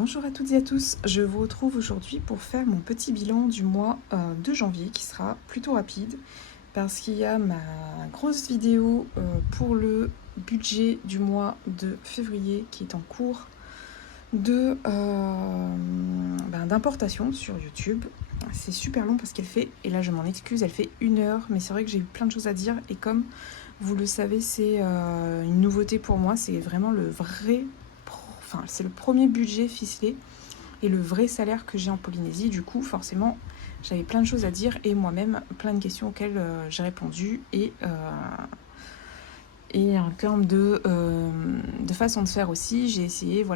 Bonjour à toutes et à tous, je vous retrouve aujourd'hui pour faire mon petit bilan du mois de janvier qui sera plutôt rapide parce qu'il y a ma grosse vidéo pour le budget du mois de février qui est en cours d'importation sur YouTube. C'est super long parce qu'elle fait, et là je m'en excuse, elle fait 1 heure, mais c'est vrai que j'ai eu plein de choses à dire et comme vous le savez c'est une nouveauté pour moi, c'est vraiment c'est le premier budget ficelé et le vrai salaire que j'ai en Polynésie. Du coup, forcément, j'avais plein de choses à dire et moi-même plein de questions auxquelles j'ai répondu. Et en termes de façon de faire aussi, j'ai essayé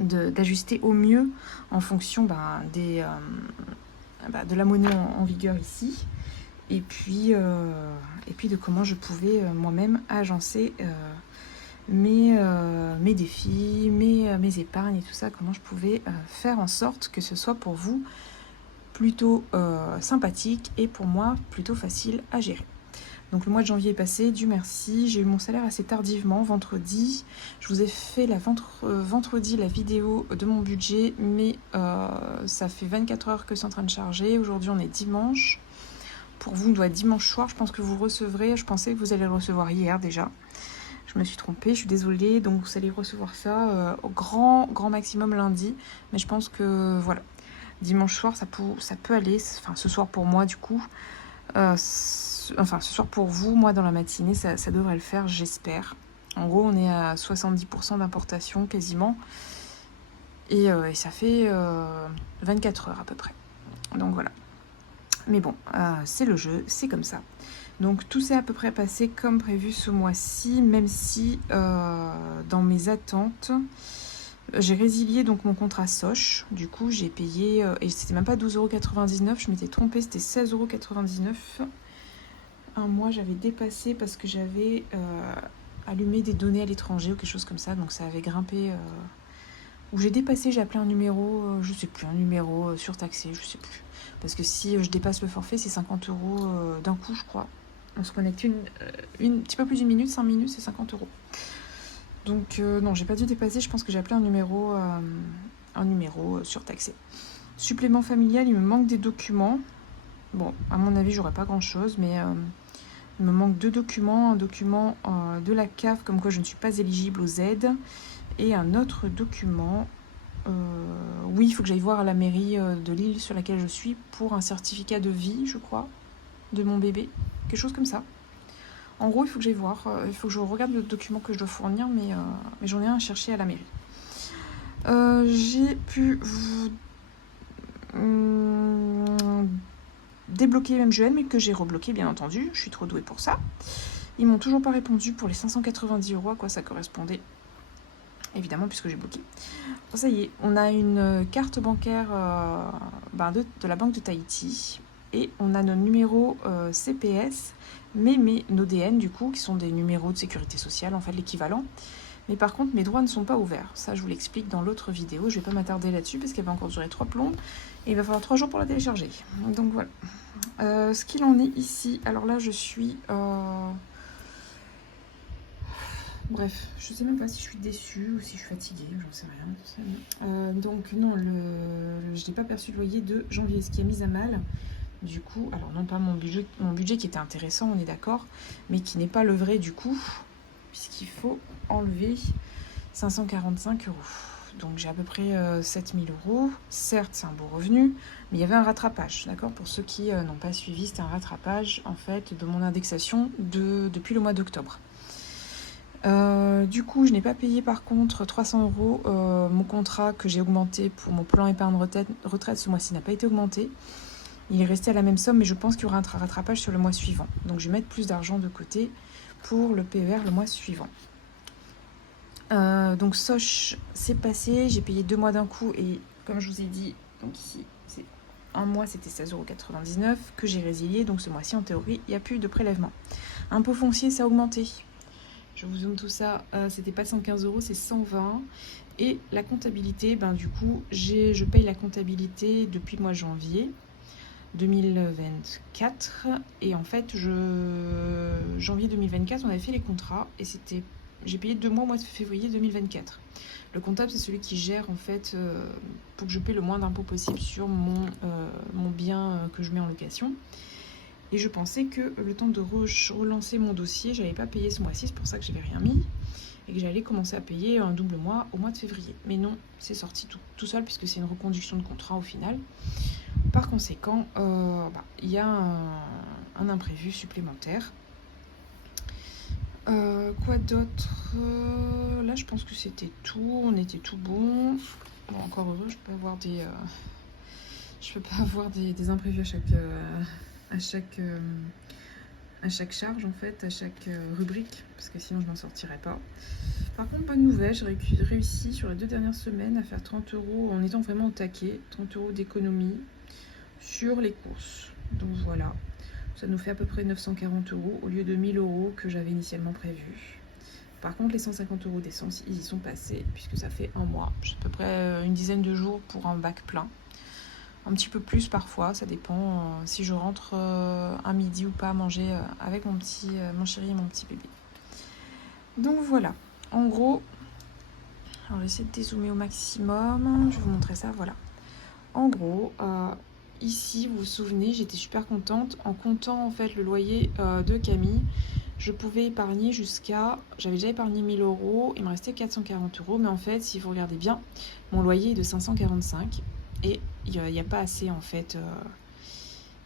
d'ajuster au mieux en fonction de la monnaie en vigueur ici. Et puis de comment je pouvais moi-même agencer mes défis, mes épargnes et tout ça, comment je pouvais faire en sorte que ce soit pour vous plutôt sympathique et pour moi plutôt facile à gérer. Donc le mois de janvier est passé, Dieu merci, j'ai eu mon salaire assez tardivement, vendredi. Je vous ai fait vendredi la vidéo de mon budget, mais ça fait 24 heures que c'est en train de charger. Aujourd'hui on est dimanche. Pour vous, on doit être dimanche soir, je pense que vous recevrez, je pensais que vous allez le recevoir hier déjà. Je me suis trompée, je suis désolée, donc vous allez recevoir ça au grand maximum lundi. Mais je pense que voilà, dimanche soir, ça peut aller. Enfin, ce soir pour moi, du coup. Ce soir pour vous, moi dans la matinée, ça devrait le faire, j'espère. En gros, on est à 70% d'importation quasiment. Et ça fait 24 heures à peu près. Donc voilà. Mais bon, c'est le jeu, c'est comme ça. Donc tout s'est à peu près passé comme prévu ce mois-ci, même si dans mes attentes, j'ai résilié donc mon contrat Soch. Du coup, j'ai payé, et c'était même pas 12,99 €, je m'étais trompée, c'était 16,99 €. Un mois, j'avais dépassé parce que j'avais allumé des données à l'étranger ou quelque chose comme ça, donc ça avait grimpé. Où j'ai dépassé, j'ai appelé un numéro, je sais plus, un numéro surtaxé, je sais plus. Parce que si je dépasse le forfait, c'est 50 € d'un coup, je crois. On se connecte un petit peu plus d'une minute, 5 minutes, c'est 50 €. Donc non, j'ai pas dû dépasser, je pense que j'ai appelé un numéro surtaxé. Supplément familial, il me manque des documents. Bon, à mon avis, j'aurais pas grand-chose, mais il me manque 2 documents. Un document de la CAF, comme quoi je ne suis pas éligible aux aides. Et un autre document, oui, il faut que j'aille voir à la mairie de l'île sur laquelle je suis pour un certificat de vie, je crois, de mon bébé, quelque chose comme ça. En gros, il faut que j'aille voir, il faut que je regarde le document que je dois fournir, mais j'en ai un à chercher à la mairie. J'ai pu débloquer MGN, mais que j'ai rebloqué, bien entendu, je suis trop douée pour ça. Ils m'ont toujours pas répondu pour les 590 € à quoi ça correspondait. Évidemment, puisque j'ai bloqué. Bon, ça y est, on a une carte bancaire de la Banque de Tahiti. Et on a nos numéros CPS, mais nos DN, du coup, qui sont des numéros de sécurité sociale, en fait, l'équivalent. Mais par contre, mes droits ne sont pas ouverts. Ça, je vous l'explique dans l'autre vidéo. Je ne vais pas m'attarder là-dessus, parce qu'elle va encore durer 3 plombs. Et il va falloir 3 jours pour la télécharger. Donc voilà. Ce qu'il en est ici, alors là, je suis... Bref, je sais même pas si je suis déçue ou si je suis fatiguée, j'en sais rien. Donc non, je n'ai pas perçu le loyer de janvier, ce qui a mis à mal. Du coup, alors non pas mon budget qui était intéressant, on est d'accord, mais qui n'est pas le vrai du coup, puisqu'il faut enlever 545 €. Donc j'ai à peu près 7000 €. Certes, c'est un beau revenu, mais il y avait un rattrapage, d'accord. Pour ceux qui n'ont pas suivi, c'était un rattrapage en fait de mon indexation depuis le mois d'octobre. Du coup, je n'ai pas payé par contre 300 € mon contrat que j'ai augmenté pour mon plan épargne retraite ce mois-ci n'a pas été augmenté. Il est resté à la même somme, mais je pense qu'il y aura un rattrapage sur le mois suivant. Donc je vais mettre plus d'argent de côté pour le PER le mois suivant. Donc Soch, c'est passé, j'ai payé 2 mois d'un coup et comme je vous ai dit, donc ici, c'est un mois, c'était 16,99 € que j'ai résilié. Donc ce mois-ci, en théorie, il n'y a plus de prélèvement. Impôt foncier, ça a augmenté. Je vous zoome tout ça, c'était pas 115 €, c'est 120. Et la comptabilité, du coup, je paye la comptabilité depuis le mois de janvier 2024. Et en fait, janvier 2024, on avait fait les contrats et c'était j'ai payé 2 mois au mois de février 2024. Le comptable, c'est celui qui gère en fait pour que je paie le moins d'impôts possible sur mon bien que je mets en location. Et je pensais que le temps de relancer mon dossier, j'allais pas payer ce mois-ci, c'est pour ça que j'avais rien mis. Et que j'allais commencer à payer un double mois au mois de février. Mais non, c'est sorti tout seul puisque c'est une reconduction de contrat au final. Par conséquent, il y a un imprévu supplémentaire. Quoi d'autre? Là, je pense que c'était tout. On était tout bon. Bon, encore heureux, je peux avoir des imprévus à chaque charge en fait, à chaque rubrique, parce que sinon je m'en sortirais pas. Par contre, bonne nouvelle, j'ai réussi sur les 2 dernières semaines à faire 30 € en étant vraiment au taquet, 30 € d'économie sur les courses. Donc voilà, ça nous fait à peu près 940 € au lieu de 1000 € que j'avais initialement prévu. Par contre, les 150 € d'essence, ils y sont passés puisque ça fait un mois. J'ai à peu près une dizaine de jours pour un bac plein. Un petit peu plus parfois, ça dépend si je rentre à midi ou pas à manger avec mon chéri et mon petit bébé. Donc voilà, en gros, alors j'essaie de dézoomer au maximum, je vais vous montrer ça, voilà. En gros, ici, vous vous souvenez, j'étais super contente. En comptant en fait le loyer de Camille, je pouvais épargner j'avais déjà épargné 1000 €, il me restait 440 €, mais en fait, si vous regardez bien, mon loyer est de 545 et il n'y a pas assez en fait.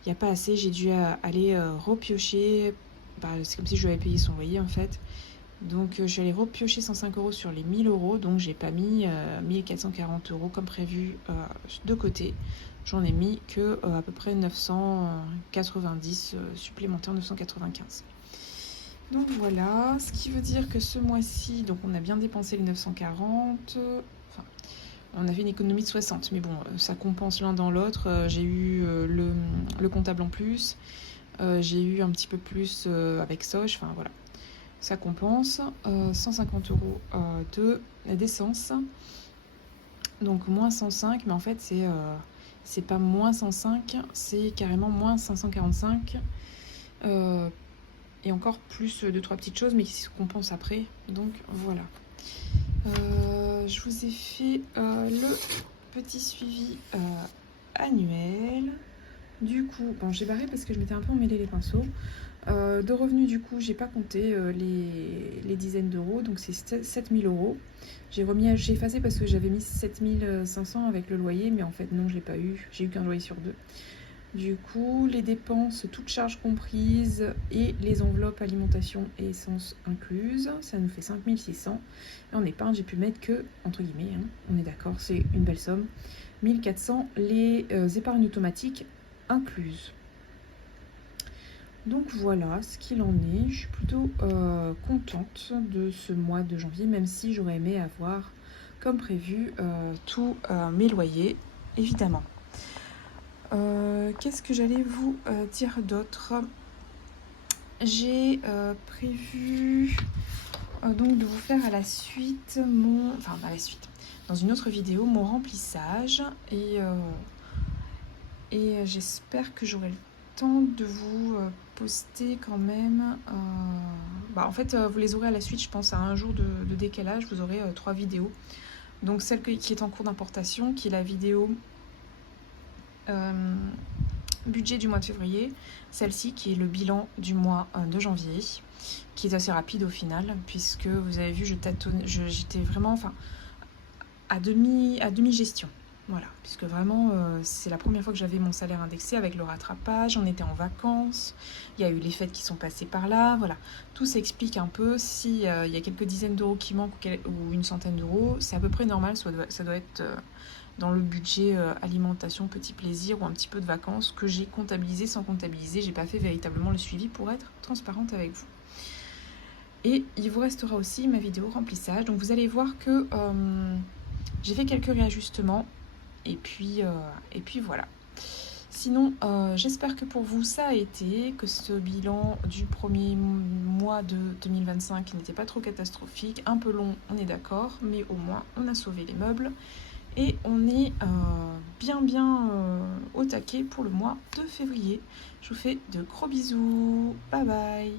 Il n'y a pas assez, j'ai dû aller repiocher. C'est comme si je lui avais payé son loyer en fait. Donc je suis allée repiocher 105 € sur les 1000 €, donc j'ai pas mis 1440 € comme prévu de côté. J'en ai mis que à peu près 990 supplémentaires, 995. Donc voilà, ce qui veut dire que ce mois-ci, donc on a bien dépensé les 940, enfin on avait une économie de 60, mais bon, ça compense l'un dans l'autre. J'ai eu le comptable en plus, j'ai eu un petit peu plus avec Soch, enfin voilà. Ça compense 150 € d'essence, donc moins 105, mais en fait c'est pas moins 105, c'est carrément moins 545 et encore plus 2-3 petites choses mais qui se compensent après, donc voilà. Je vous ai fait le petit suivi annuel. Du coup, bon, j'ai barré parce que je m'étais un peu emmêlé les pinceaux. De revenus, du coup, j'ai pas compté les dizaines d'euros, donc c'est 7000 €. J'ai effacé parce que j'avais mis 7500 avec le loyer, mais en fait, non, je l'ai pas eu. J'ai eu qu'un loyer sur 2. Du coup, les dépenses, toutes charges comprises et les enveloppes alimentation et essence incluses, ça nous fait 5600. Et en épargne, j'ai pu mettre que, entre guillemets, hein, on est d'accord, c'est une belle somme, 1400, les épargnes automatiques incluses. Donc voilà ce qu'il en est. Je suis plutôt contente de ce mois de janvier, même si j'aurais aimé avoir, comme prévu, tous mes loyers, évidemment. Qu'est-ce que j'allais vous dire d'autre? J'ai prévu donc de vous faire à la suite dans une autre vidéo, mon remplissage et j'espère que j'aurai le temps de vous poster quand même. En fait, vous les aurez à la suite, je pense, à un jour de décalage. Vous aurez 3 vidéos. Donc celle qui est en cours d'importation, qui est la vidéo budget du mois de février. Celle-ci qui est le bilan du mois de janvier, qui est assez rapide au final, puisque vous avez vu, j'étais vraiment à demi-gestion. Voilà, puisque vraiment, c'est la première fois que j'avais mon salaire indexé avec le rattrapage, on était en vacances, il y a eu les fêtes qui sont passées par là, voilà. Tout s'explique un peu, s'il y a quelques dizaines d'euros qui manquent ou une centaine d'euros, c'est à peu près normal, ça doit être dans le budget alimentation, petit plaisir ou un petit peu de vacances que j'ai comptabilisé sans comptabiliser, j'ai pas fait véritablement le suivi pour être transparente avec vous. Et il vous restera aussi ma vidéo remplissage, donc vous allez voir que j'ai fait quelques réajustements. Et puis voilà. Sinon, j'espère que pour vous ça a été, que ce bilan du premier mois de 2025 n'était pas trop catastrophique, un peu long, on est d'accord, mais au moins on a sauvé les meubles et on est bien au taquet pour le mois de février. Je vous fais de gros bisous, bye bye.